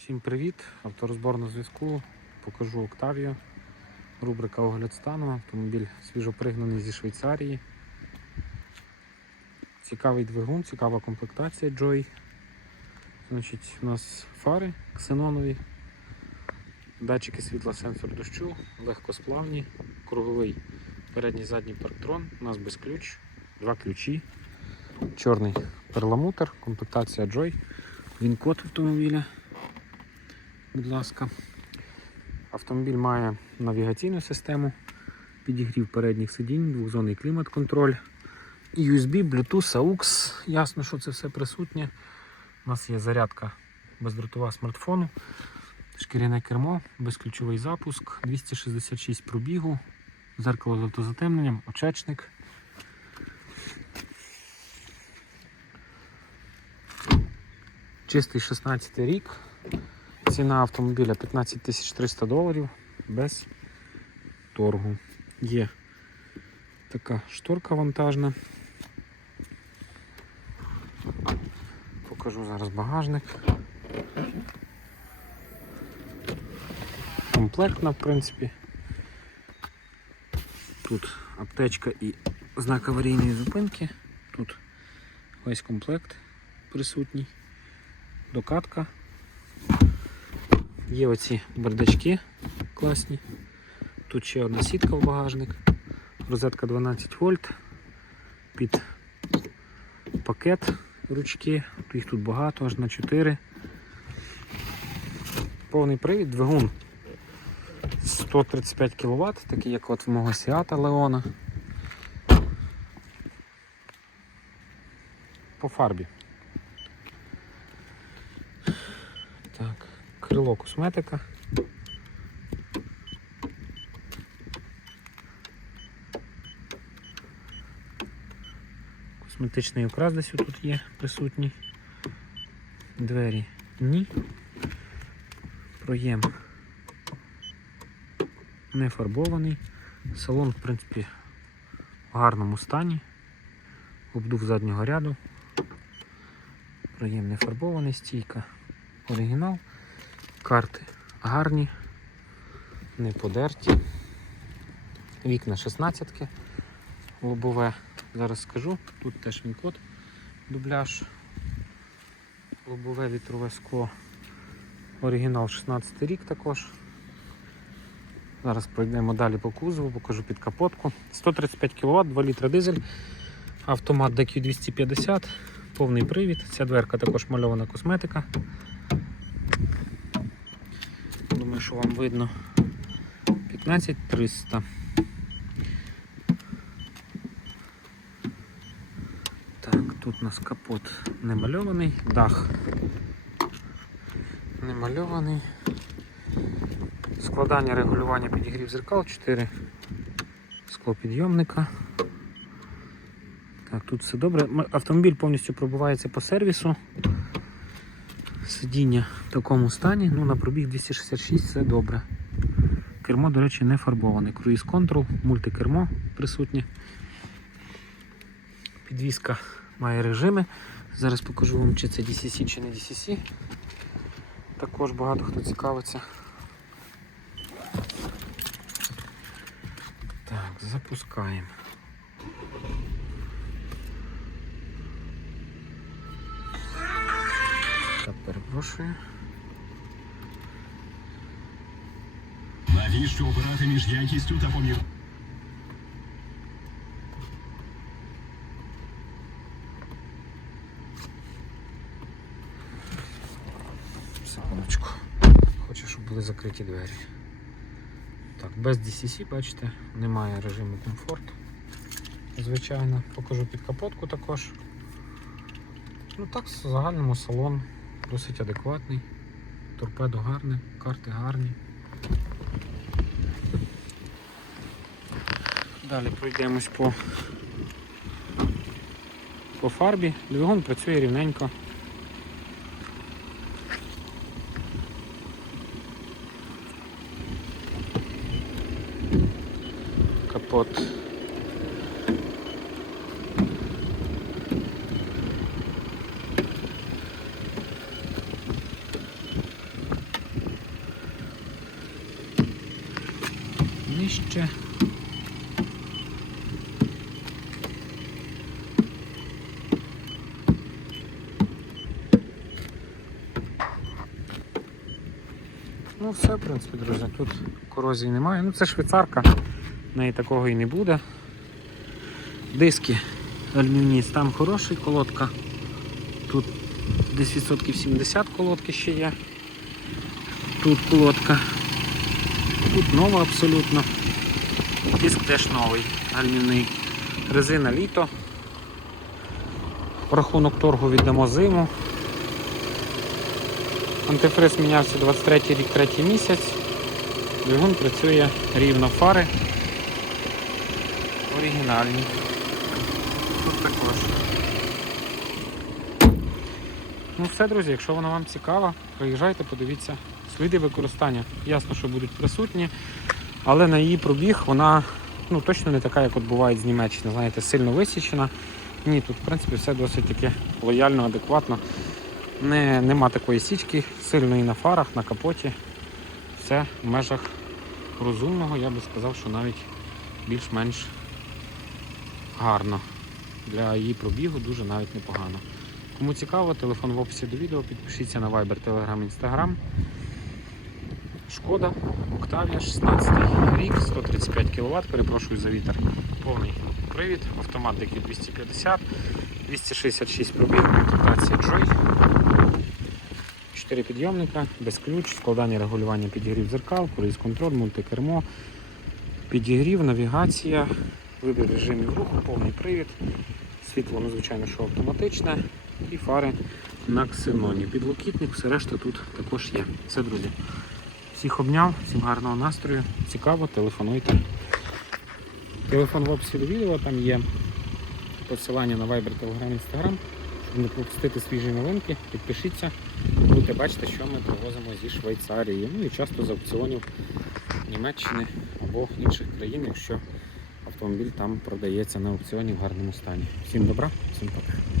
Всім привіт! Авторозбор на зв'язку. Покажу Октавію. Рубрика огляд стану. Автомобіль свіжопригнаний зі Швейцарії. Цікавий двигун, цікава комплектація Joy. Значить, у нас фари ксенонові, датчики світла, сенсор дощу, легкосплавні, круговий передній задній парктрон, у нас без ключ, два ключі, чорний перламутр, комплектація Joy, він код автомобіля будь ласка. Автомобіль має навігаційну систему, підігрів передніх сидінь, двохзонний клімат-контроль, USB, Bluetooth, AUX. Ясно, що це все присутнє. У нас є зарядка бездротова смартфону, шкіряне кермо, безключовий запуск, 266 пробігу, зеркало з автозатемненням, очечник. Чистий 16 рік. Ціна автомобіля 15 300 доларів без торгу. Є така шторка вантажна. Покажу зараз багажник. Комплектна, в принципі. Тут аптечка і знак аварійної зупинки. Тут весь комплект присутній. Докатка. Є оці бардачки класні. Тут ще одна сітка в багажник. Розетка 12 вольт. Під пакет ручки. Їх тут багато, аж на 4. Повний привід, двигун 135 кВт, такий як от в мого Сіата Леона. По фарбі. Так, крило косметика. Косметичний окрас десь тут є присутній. Двері ні. Проєм не фарбований. Салон, в принципі, в гарному стані. Обдув заднього ряду. Проєм не фарбований, стійка оригінал. Карти гарні, не подерті. Вікна 16 ки лобове. Зараз скажу. Тут теж він код, дубляж. Лобове вітрове скло. Оригінал 16 рік також. Зараз пройдемо далі по кузову, покажу під капотку. 135 кВт, 2 літра дизель, автомат DQ250, повний привід. Ця дверка також мальована косметика. Думаю, що вам видно 15300. Так, тут у нас капот не мальований, дах не мальований. Складання регулювання підігрів зеркал 4 склопідйомника. Так, тут все добре. Автомобіль повністю пробувається по сервісу. Сидіння в такому стані, ну на пробіг 266 все добре. Кермо, до речі, не фарбоване. Круїз контрол, мультикермо присутнє. Підвізка має режими. Зараз покажу вам, чи це DCC, чи не DCC. Також багато хто цікавиться. Так, запускаємо. Перепрошую. Навіщо обирати між якістю та помір? Секундочку. Хочу, щоб були закриті двері. Так, без DCC, бачите, немає режиму комфорт. Звичайно, покажу під капотку також. Ну так, в загальному салон досить адекватний. Торпедо гарне, карти гарні. Далі пройдемось по, по фарбі. Двигун працює рівненько. Капот нижче. Ну, все, в принципі, друзі, тут корозії немає. Ну, це швейцарка, в неї такого і не буде. Диски алюміній, там хороший колодка. Тут десь відсотків 70 колодки ще є. Тут колодка. Тут нова абсолютно. Диск теж новий, алюміній. Резина літо. Рахунок торгу віддамо зиму. Антифриз мінявся 23 рік, 3 місяць. Двигун працює рівно фари. Оригінальні. Тут також. Ну все, друзі, якщо вона вам цікава, приїжджайте, подивіться. Сліди використання ясно, що будуть присутні, але на її пробіг вона ну, точно не така, як от буває з Німеччини, знаєте, сильно висічена. Ні, тут в принципі все досить таки лояльно, адекватно. Не, нема такої січки сильної на фарах, на капоті. Все в межах розумного, я би сказав, що навіть більш-менш гарно. Для її пробігу дуже навіть непогано. Кому цікаво, телефон в описі до відео, підпишіться на Viber, Telegram, Instagram. Шкода, Octavia, 16 рік, 135 кВт, перепрошую за вітер. Повний привід, автомат дикий 250, 266 пробіг, комплектація Joy. 4 підйомника, без ключ, складання регулювання підігрів дзеркал, круїз контроль, мультикермо, підігрів, навігація, вибір режимів руху, повний привід. Світло, ну, звичайно, що автоматичне. І фари на ксеноні. Підлокітник, все решта тут також є. Все, друзі. Всіх обняв, всім гарного настрою. Цікаво, телефонуйте. Телефон в описі до відео, там є посилання на Viber, Telegram, Instagram. Щоб не пропустити свіжі новинки, підпишіться, будете бачити, що ми привозимо зі Швейцарії. Ну і часто з аукціонів Німеччини або інших країн, якщо автомобіль там продається на аукціоні в гарному стані. Всім добра, всім пока.